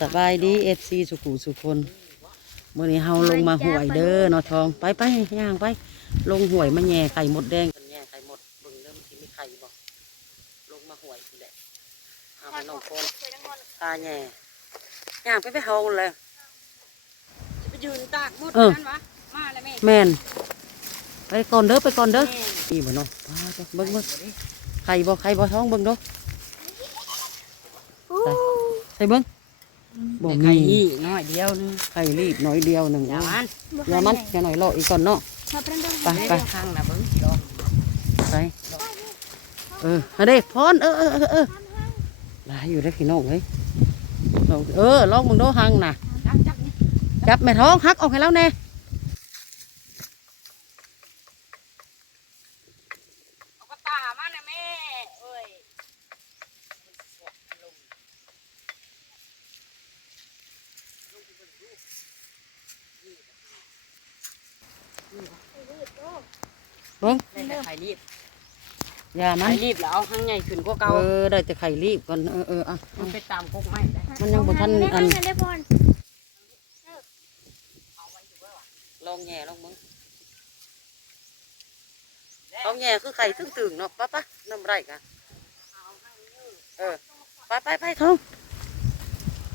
สบายดีเอฟซีสุขุสุคนเมื่อนี้เฮาลงมาห่วยเด้อเนาะทองไปไปย่างไป ลงห่วยมาแย่ไข่มดแดงกันแย่ไข่มดเบิ่งเริ่มที่มีไข่บ่ลงมาห่วยนี่แหละเอาให้น้องคนพาแย่ย่างไปไปเฮาเลยจะไปยืนตากมุดเออนั่นวะมาแล้วแม่แม่นไปก่อนเด้อไปก่อนเด้อแม่นี่บ่เนาะพาเด้อเบิ่งเบิ่งไข่บ่ไข่บ่ท้องเบิ่งเด้อใส่ใส่เบิ่ง บ่แต่มีไข่อีน้อยเดียวนึงไข่รีบน้อยเดียวหนึ่งอย่ามันอย่ามันอย่าหน่อยรออีกก่อนเนาะไปไปข้างนะเบิ้งลองไปเออเอาเด้พรเออเออเออเออลายอยู่ได้อพี่น้องเฮ้ยลองเออลองมึงดูหังน่ะจับจับนี่จับแม่ท้องหักออกให้แล้วแน่ เอากระตามานะแม่เอ้ย เบิ้ง ได้แต่ไข่รีบอย่ามันไข่รีบแล้วเอาข้างใหญ่ขึ้นกว่าเก่าเออได้แต่ไข่รีบก่อนเออเอออะมัอะนไปตามกกไม้ได้มันยังบ่ทันอันได้พรลองแง่ลองมึงลองแง่คือไข่ตึงๆเนาะป้าป้าน้ำไรกะเออไปไปไปท้อง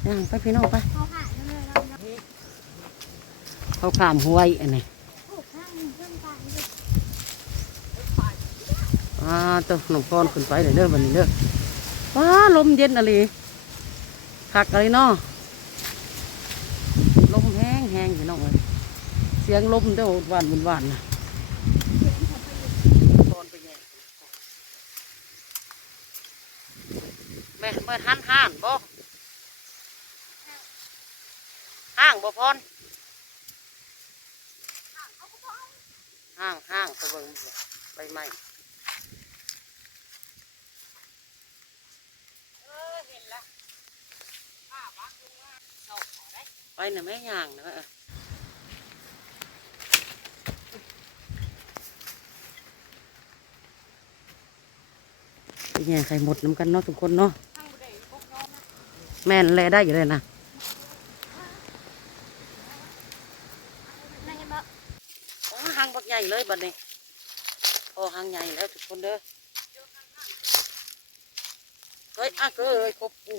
ย่างไปพี่น้องไปเขาผ่านเลยเราเราเขาขามห้วยอันนี้ โอ้ข้างหนึ่งเพื่อนกันเลย อ่าตัวหนองพรขึ้นไปเลยเด้อวันนี้เด้อว้าลมเย็นอะไรคักอะไรเนาะลมแห้งแห้งพี่น้องเลยเสียงลมเด้อหวานหวานนะแย่แม่เปิดห้านห้านบ่ห้างบ่พรห้างห้างไปเบิงใบไม้ เออเห็นแล้วป้าบักลงมาเอาขอ ได้ไปน่ะแม่ย่างนะเออไปแย่ไข่หมดน้ำกันเนาะทุกคนเนาะข้างบนได้กกน้องนะแม่นแลได้อยู่เลยนะนั่นไงบ่โอ้หางบักใหญ่เลยบัดนี้โอ้หางใหญ่แล้วทุกคนเด้อเฮ้ยอะเอ้ยครบกู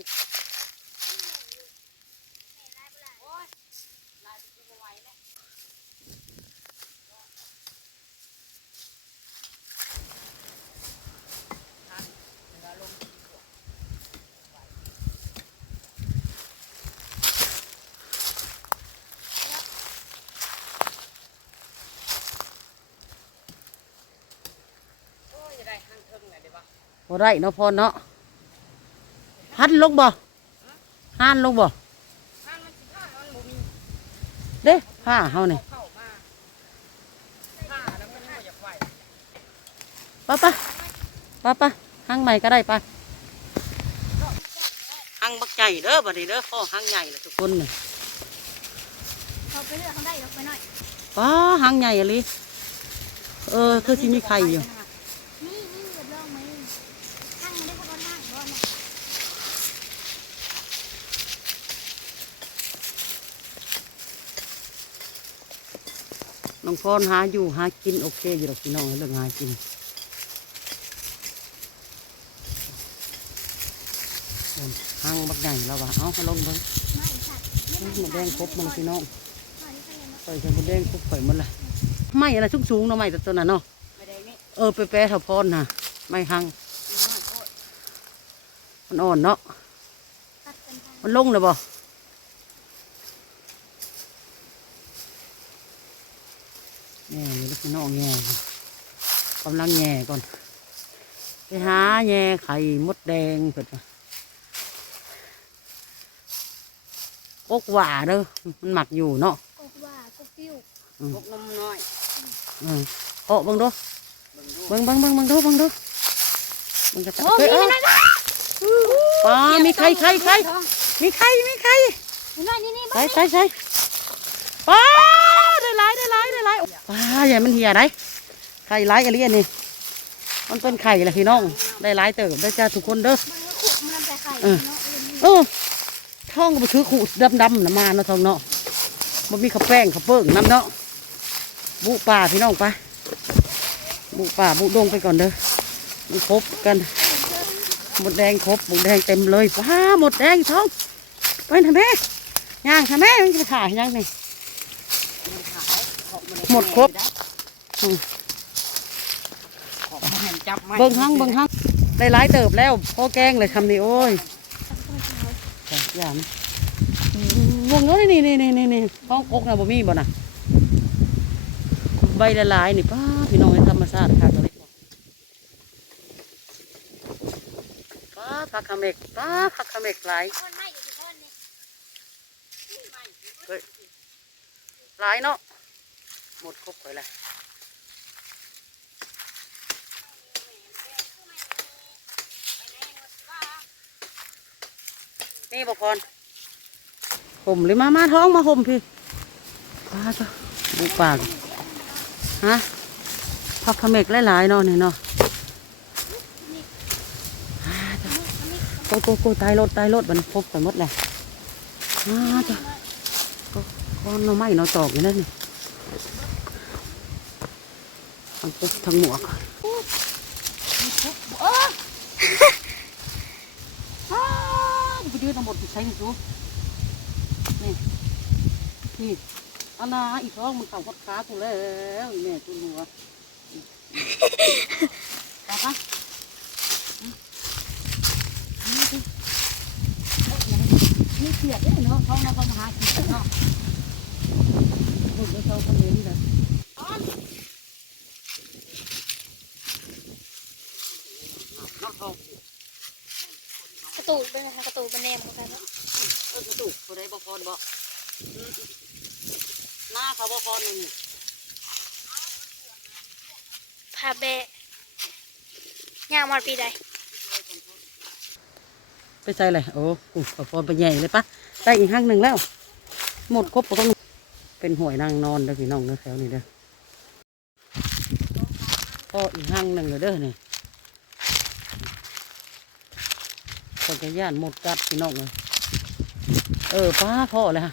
โอ้ยลายจะบ่ไหวแล้ว โอ้ยจะได้ข้างเทิงหน่อยได้ปะ บ่ได้เนาะพอเนาะหันลงบ่หันลงบ่ข้างมันสิผ้ามันบ่มีเด้ผ้าเฮานี่เข้ามาผ้าแล้วมันบ่อยากไหวไป้าป้าป้าป้าหางใหม่ก็ได้ไป้าหางบักใหญ่เด้อบัดนี้เด้อพ่อหางใหญ่เลยทุกคนนี่เขาไปเลือกเขาได้ลงไปหน่อยป้าหางใหญ่อะลิเออคือสิมีไข่อยู่ นี่นี่เดือดร้อนไหมข้างมันได้พอนั่งร้อนนะ น้องพรหาอยู่หากินโอเคอยู่หรอกพี่น้องเรื่องหากินหางบักใหญ่แล้วว่ะเอาเขาลงเบิ่งไม่สัตว์เอ้ยหมดแดงครบมันพี่น้องไม่ใช่เนาะใส่ใส่หมดแดงครบข่อยหมันเลยไม่อะไรสูงสูงๆเนาะไม่แต่ตัวนั้นเนาะไม่ได้นี่เออไปแปะเถาพรน่ะไม่หังมีน้อยโคตรมันอ่อนเนาะตัดกันทางมันลงเลยบ่แง่อยู่แล้ว พี่น้องแง่อยู่กำลังแง่ก่อน ไปหาแง่ไข่มดแดงเปิดมากกหว่าเด้อมันหมักอยู่เนาะกบว่ากบกิ้วพวกนมน้อยอืมโอ้เบิ่งดูเบิ่งดูเบิ่งเบิ่งเบิ่งเบิ่งดูเบิ่งดูเบิ่งกระจับเฮ้ยเอ้าปลามีไข่ไข่ไข่มีไข่มีไข่เห็นไหมนี่นี่ใช่ใช่ใช่ป้าได้หลายได้ หลายได้หลายป้าอย่ามันเหี่ยได้ไข่หลายอะไรอันนี้มันเป็นไข่แหละพี่น้องได้หลายเติบได้จ้าทุกคนเด้อมันก็ขุดมันแต่ไข่เออเนาะเออนี่เออท้องก็ไปถือขู่ดำๆนะมาเนาะทองเนาะมันมีข้าวแป้งข้าวเปิ้งน้ำเนาะบุป่าพี่น้องไปบุป่าบุดงไปก่อนเด้อมันครบกันหมดแดงครบหมดแดงเต็มเลยว้าหมดแดงท้องไปทำแม่ย่างทำแม่มันจะไปขายยังไง หมดครบอืมของแห่งจับไม้เบิ่งหั่งเบิ่งหั่งได้หลายเติบแล้วพ่อแกงเลยคำนี้โอ้ยอย่านะวงเนาะนี่นี่นี่นี่นี่ห้องกกนะบ่มีบ่น่ะใบละลายนี่ป้าพี่น้องในธรรมชาติค่ะก็เลยป้าผักขะเมกป้าผักขะเมกหลายก้อนไม้อยู่ที่ก้อนนี่หลายเนาะ หมดครบเลยละนี่บ่พรห่มหรือมามาท้องมาห่มพี่ป้าจ้ะบุปากฮะพักขะเมกหลายๆเนาะนี่เนาะอ่าจ้ะโกโกโกตายรถตายรถมันพบไปหมดเลยอ่าจ้ะก็ก้อนหน่อไม้น่อตอกอยู่นั่นนี่ ทั้งปุ๊บทั้งหมวกไปยืนทั้งหมดใช้หนูนี่นี่อันนาอีกท้องมันเข่าพัดขากูแล้วอีแม่ตัวหัวตาปะนี่เสียดเลยเนาะท้องเราก็มาหากินเนาะลูกเดียวเขาคนเลี้ยงเลยน้องทอ กระตูดเป็นไงคะกระตูดเป็นแนมเหมือนกันเนาะเออกระดูกคนใดบอกพรบอกหน้าเขาบอกพรนี่นี่พาแบะย่างมาปีใดไปใส่เลยโอ้กูขอพรไปใหญ่เลยปะได้อีกห้างหนึ่งแล้ว หมดครบปต้องเป็นหวยนางนอนเด้อพี่น้องเด้อแถวนี้เด้อก็อีกห้างหนึ่งเลยเด้อนี่ คนจะย่านหมดกัดพี่น้องเลยเออป้าพ่อเลยฮะ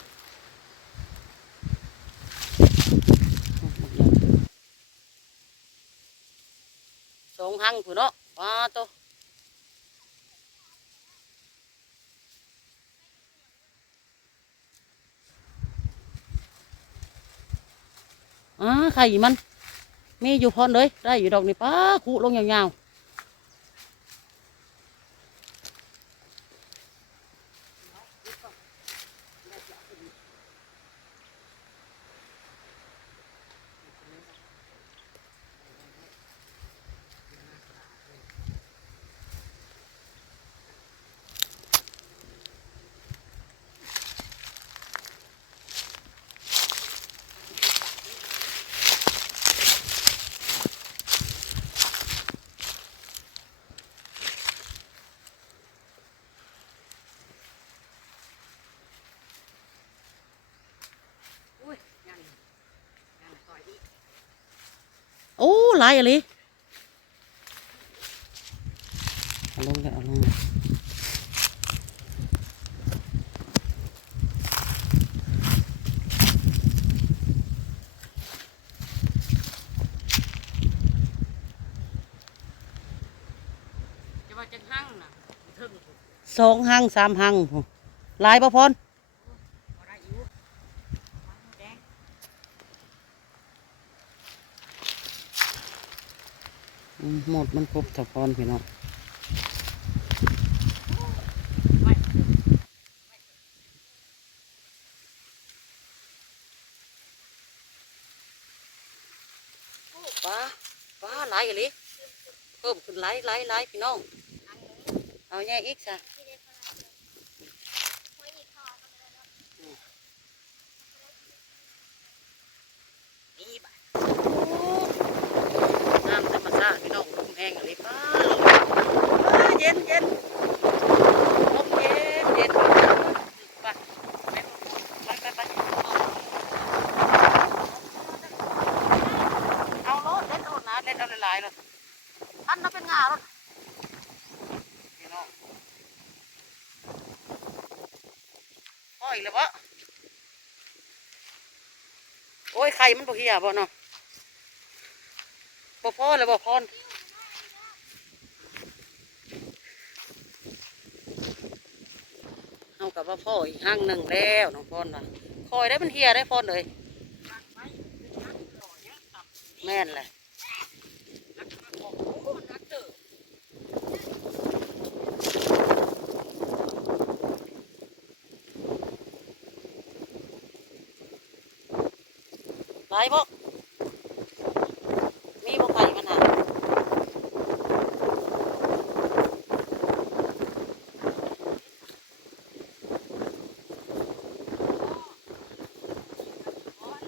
สองห้างผู้เนาะป้าโตอ่าไข่มันมีอยู่พอนเลย ได้อยู่ดอกนี่ป้าคูลงยาวๆโอ้ หลายอะไรเอาลงเลยเอาลงเลยสองหังสามหังหลายปะพร อืม หมดมันครบตะพอนพี่น้องป้าป้าหลายกันเลยเพิ่มขึ้นหลายหลายหลายพี่น้อง เอาแง่อีกซะนี่บ่ะน้ำธรรมชาติพี่น้องลมแห้งอะไรป้าลมป้าเย็นเย็นลมเย็นเย็นไปไปไปไปเอารถเล่นเอานาเล่นเอาหลายๆเลยอันนั้นเป็นงารถห้องอีกแล้วบ่โอ้ยไข่มันบ่เหี่ยบ่เนาะบ่พอเลยบ่พร เอากับว่าพ่ออีกห้างหนึ่งแล้วน้องพรว่ะคอยได้มันเหี่ยได้พรเลยนักไหมเป็นนักหล่อเนี่ยแม่นเลยนักนักบอกโอ้นักเด้อหลายบ่มีบ่ไข่มันหา โอ้ย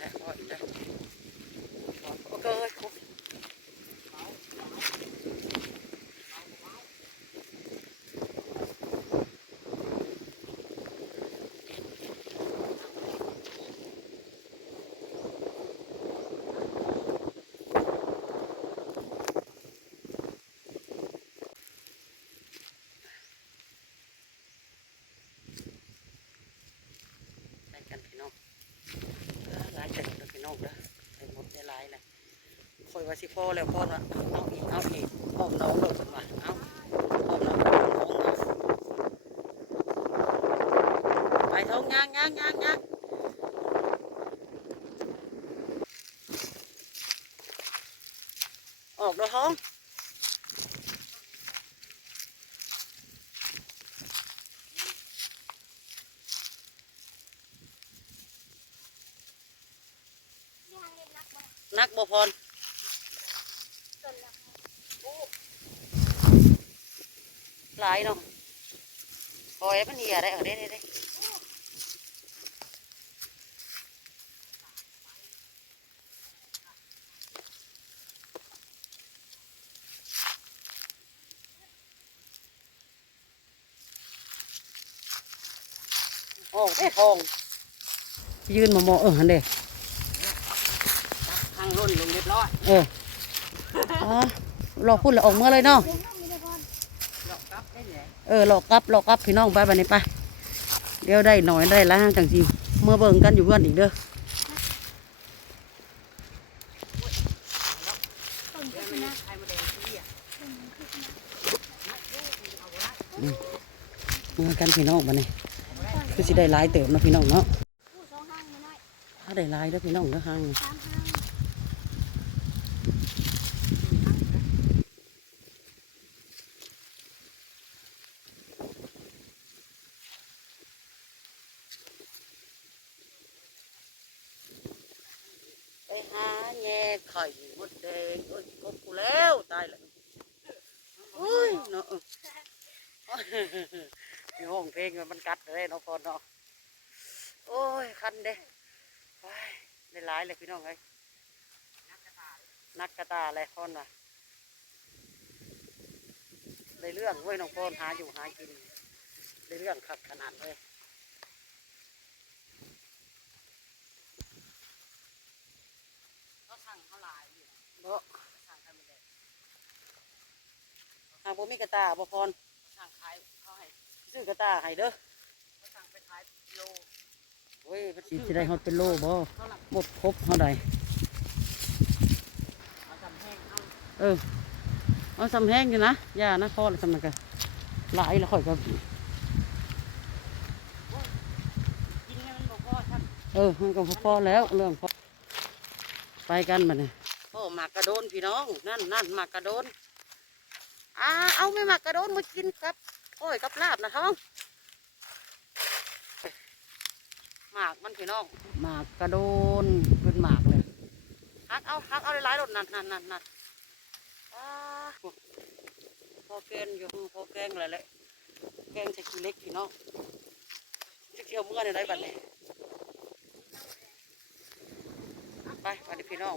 นะโอ้ยนะโอเคโอ้ยไป กันพี่น้องหลายจังเลยพี่น้องเด้อไปหมดได้หลายเลยคอยว่าสิพ่อแล้วพ่อว่าเอาอีกเอาอีกพ่อน้องเราเพิ่นมาเอาพ่อมน้องพ่อมน้องเอาไปท้องย่างย่างย่างย่างออกเด้อท้อง นี่ทางเล่นนักบ่ นักบ่พรหลายเนาะปล่อยมันเหี่ยได้เออเด้เด้เด้ออกได้ทองยืนมามองเออหันเด้ รุ่นลงเรียบร้อยเอออ๋อรอพูดแล้วออกเมื่อเลยเนาะเออกกับได้เลยเออหลอกกลับหลอกกลับพี่น้องไปบันนี้ไปเดี๋ยวได้หน่อยได้ละจังสิเมื่อเบิ่งกันอยู่เพื่อนอีกเด้อเมื่อกันพี่น้องบันนี้คือสิได้หลายเติมนาะพี่น้องเนาะถ้าได้หลายเด้อพี่น้องเด้อห้าง สามห้าง ไปหาแง่ไข่มดแดงโอ้ยกบกูแล้วตายแล้วอุ้ยเนาะ มีห้องมันกัดเลยเนาะพอเนาะโอ้ยคันเด้ว้ายได้หลายเลยพี่น้องเอ้ยนักกระตาอะไรพอนว่ะได้เรื่องเว้ยน้องพรหาอยู่หากินได้เรื่องขัดขนาดเลยเขาสั่งเขาหลายอยู่เนาะสั่งไข่มาแดงหาบ่มีกระตาบ่พร ซื้อกระตาให้เด้อเขาสั่งไปขายโลโอ้ยเพิ่นสิสิได้ฮอดเป็นโลบ่เขาหลับหมดครบเท่าใดเขาทำแห้งเอาเออเอาสำแห้งอยู่นะอย่านะพอแล้วสำนักกันหลายแล้วข่อยก็กินให้มันบอกว่าท่านเออมันก็พอแล้วเรื่องพอไปกันบัดนี้โอ้หมากกระโดนพี่น้อง นั่นนั่นหมากกระโดนอ่าเอาไม่หมากกระโดนมากินครับ โอ้ยกับลาบนะท้องหมากมันพี่น้องหมากกระโดนเป็นหมากเลยฮักเอาฮักเอาหลายๆรถนั่นนั่นนั่นนั่นอ่าพอแกงอยู่พอแกงอะไรแหละแกงใส่ขี้เล็กพี่น้องจะเกี่ยวเมื่อในไรบัดนี้ไปไปดิพี่น้อง